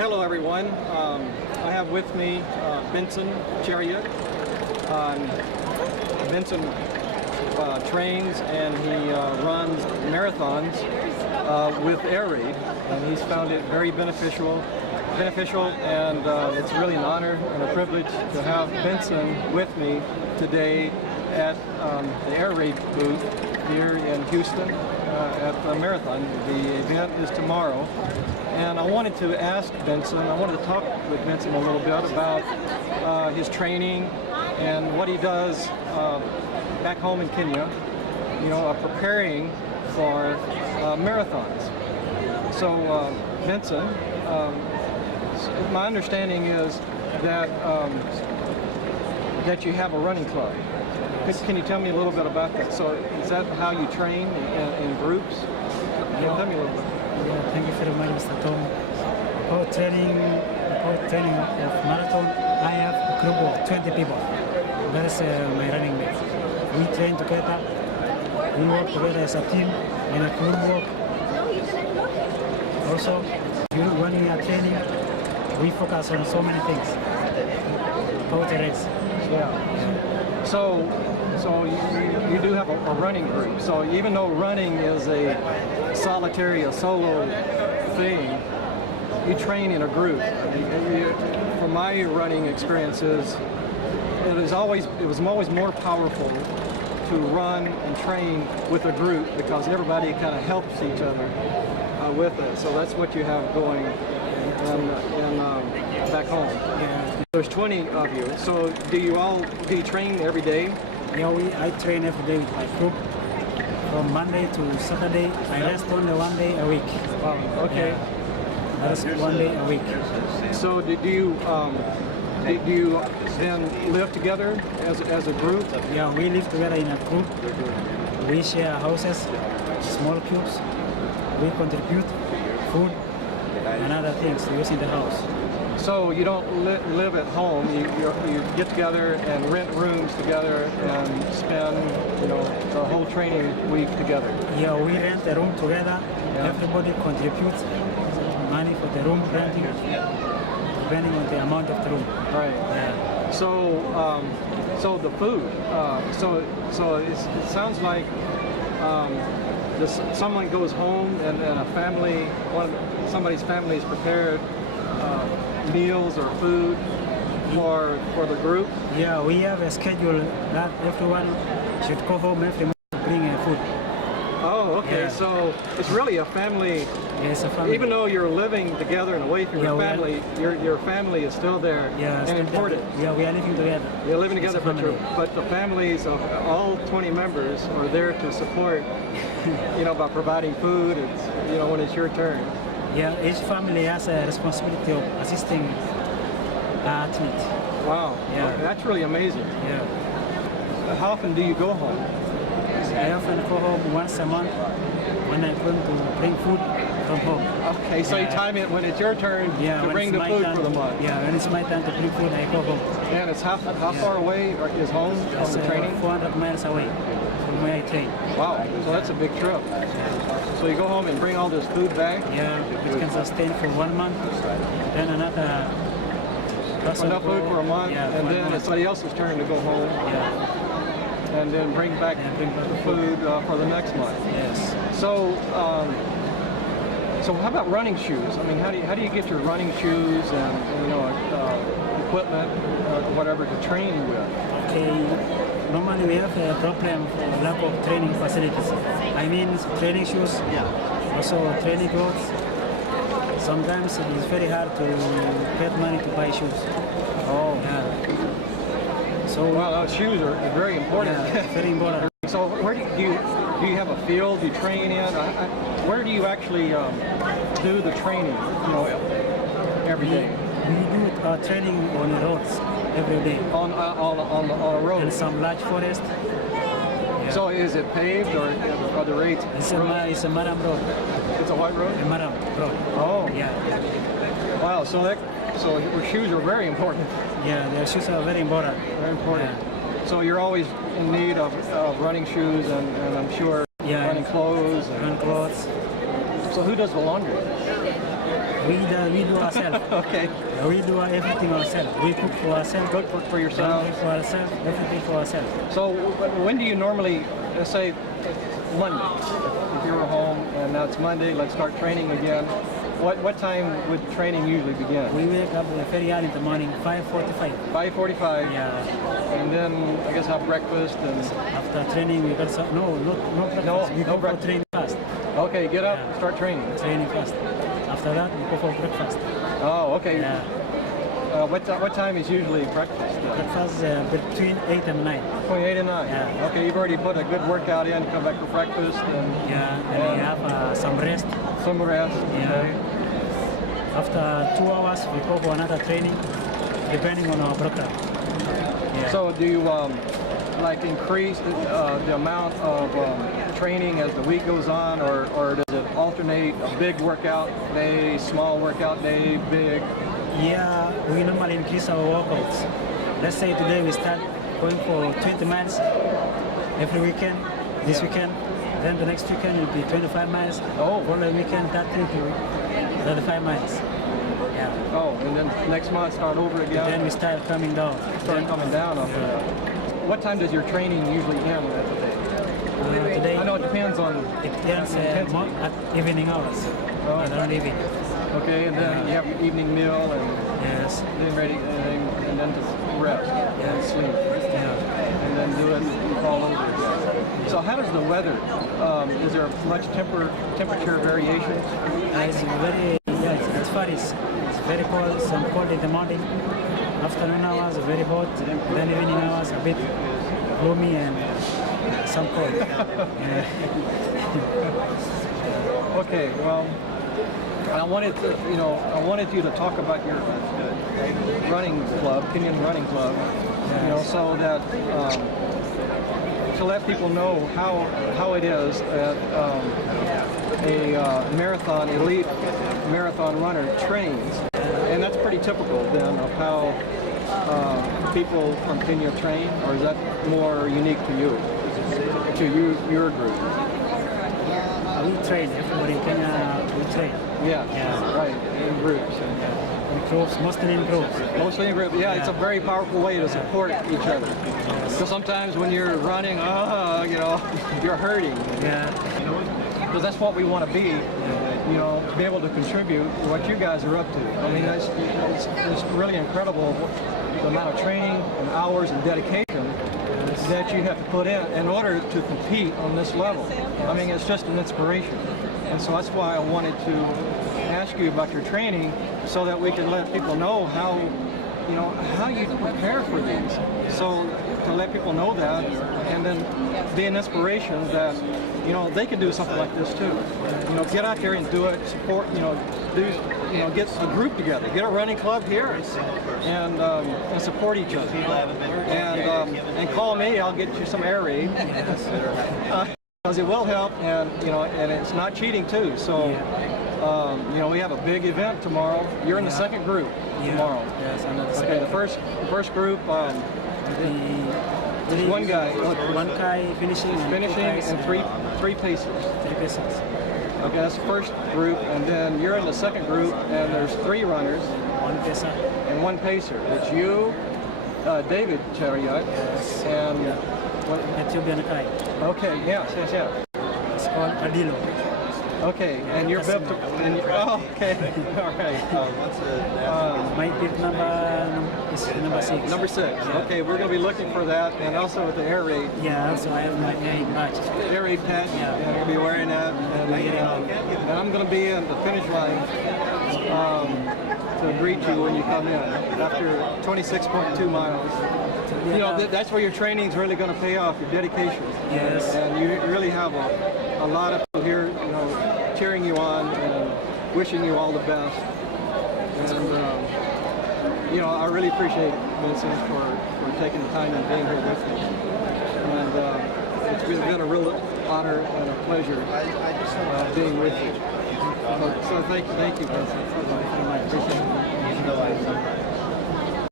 hello everyone. I have with me Benson Cheruiyot. Benson trains and he runs marathons with Airaide, and he's found it very beneficial, and it's really an honor and a privilege to have Benson with me today at the Airaide booth here in Houston at the marathon. The event is tomorrow, and I wanted to ask Benson, I wanted to talk with Benson a little bit about his training and what he does back home in Kenya, preparing for marathons. So Benson, my understanding is that that you have a running club. Can you tell me a little bit about that? So is that how you train in groups? Tell me a little bit. Yeah, thank you very much, Mr. Tom. About training of marathon, I have a group of 20 people. That is my running mates. We train together. We work together as a team in a group work. Also, when we are training, we focus on so many things about the race. Yeah. So you do have a running group. So even though running is a solo thing, you train in a group. From my running experiences, it was always more powerful to run and train with a group because everybody kind of helps each other with it. So that's what you have going back home. Yeah. There's 20 of you. So do you train every day? Yeah, I train every day with my group. From Monday to Saturday, I rest only 1 day a week. Okay. Yeah. That's 1 day a week. So do you then live together as a group? Yeah, we live together in a group. We share houses, small cubes. We contribute food and other things to use in the house. So you don't live at home. You get together and rent rooms together and spend the whole training week together. Yeah, we rent a room together. Yeah. Everybody contributes money for the room renting, depending on the amount of the room. Right. Yeah. So the food. So it sounds like someone goes home and a family, somebody's family is prepared meals or food for the group. Yeah, we have a schedule that everyone should go home every month to bring food. Oh, okay. Yeah. So it's really a family. Yeah, it's a family. Even though you're living together and away from your family, your family is still there and important. Yeah, we are living together. You're living together, but the families of all 20 members are there to support, by providing food. It's when it's your turn. Yeah, each family has a responsibility of assisting athlete. Wow. Yeah, that's really amazing. Yeah. How often do you go home? I often go home once a month when I'm going to bring food from home. Okay, so you time it when it's your turn to bring the food for the month. Yeah, when it's my time to bring food, I go home. And it's how far away is home from the training? 400 miles away from where I train. Wow, so that's a big trip. So you go home and bring all this food back? Yeah, it can sustain for 1 month. Then another person. Enough food for a month, and then it's somebody else's turn to go home. Yeah. And then bring back the food for the next month. Yes. So, so how about running shoes? I mean, how do you get your running shoes and equipment or whatever to train with? Okay. Normally we have a problem for lack of training facilities. I mean training shoes, also training clothes. Sometimes it is very hard to get money to buy shoes. Oh. Yeah. So shoes are very important. Yeah, very important. So where do you have a field you train in? Where do you actually do the training? Every day. We do training on the roads every day. On a road. In some large forest. Yeah. So is it paved or are the rates? It's a Maram road. It's a white road? A Maram road. Oh. Yeah. Wow, so your shoes are very important. Yeah, their shoes are very important. Very important. Yeah. So you're always in need of running shoes and I'm sure running clothes. Running clothes. So who does the laundry? We do ourselves. Okay. We do everything ourselves. We cook for ourselves. Cook for yourself. Everything for ourselves. Everything for ourselves. So when do you normally, let's say Monday, if you were home and now it's Monday, let's start training again. What time would training usually begin? We wake up very early in the morning, 5:45. 5:45. Yeah. And then I guess have breakfast and. After training, we got some, no breakfast. We no go for breakfast. training fast. Okay, get up, Yeah. start training. Training fast. After that, we go for breakfast. Oh, okay. Yeah. What time is usually breakfast? Breakfast between 8 and 9. Between 8 and 9. Yeah. Okay, you've already put a good workout in, come back for breakfast and Yeah, and we have some rest. some rest. Yeah. Okay. After 2 hours, we go for another training, depending on our program. Yeah. So do you like increase the amount of training as the week goes on, or does it alternate a big workout day, small workout day, big? Yeah, we normally increase our workouts. Let's say today we start going for 20 miles every weekend, this weekend. Then the next weekend will be 25 miles. Oh. Following weekend, 30 to 35 miles. Yeah. Oh, and then next month start over again? Then we start coming down. Start coming down after that. What time does your training usually end at the day? Today, I know it depends on. it ends at evening hours. Oh. Around evening. Okay, and then you have your evening meal and Yes. then ready, and then to rest and sleep, Yeah. and then do it all over again. So how does the weather? Is there much temperature variations? It's very, it varies. It's very cold, some cold in the morning. Afternoon hours are very hot, then evening hours a bit gloomy and some cold. Yeah. Okay, well, I wanted you to talk about your running club, Kenyan Running Club, so that to let people know how it is that a marathon, elite marathon runner trains. And that's pretty typical then of how people from Kenya train, or is that more unique to you, your group? We train, everybody in Kenya, we train. Yeah, Yeah. right, in groups. In groups, mostly in groups. Mostly in groups. Yeah, it's a very powerful way to support each other. Because sometimes when you're running, you're hurting. Yeah. Because that's what we want to be, to be able to contribute to what you guys are up to. I mean, it's really incredible the amount of training and hours and dedication that you have to put in order to compete on this level. I mean, it's just an inspiration. And so that's why I wanted to ask you about your training so that we can let people know how you prepare for these. So to let people know that and then be an inspiration that, they can do something like this too. Get out there and do it, support, get a group together, get a running club here and support each other. And call me, I'll get you some Airaide. Because it will help, and it's not cheating too. So, we have a big event tomorrow. You're in the second group tomorrow. Yes, I'm not Okay, the first group. There's one guy. One guy finishing And three pacers. 3 pacers. Okay, that's the first group, and then you're in the second group, and there's 3 runners 1 pacer. and 1 pacer. It's you, David Cheruiyot, and what? Ethiopian guy. Okay, yeah. It's called Adilo. Okay, and you're built to, okay, all right. My bib number is number 6. Number 6. Okay, we're going to be looking for that, and also with the Airaide. Yeah, also I have my name badge. Airaide patch. Yeah. I'm going to be wearing that, and I'm going to be in the finish line to greet you when you come in after 26.2 miles. That's where your training's really going to pay off, your dedication. Yes. And you really have a lot of people here, cheering you on and wishing you all the best. And I really appreciate Benson for taking the time and being here with me. And it's been a real honor and a pleasure being with you. So thank you, Benson. I appreciate it.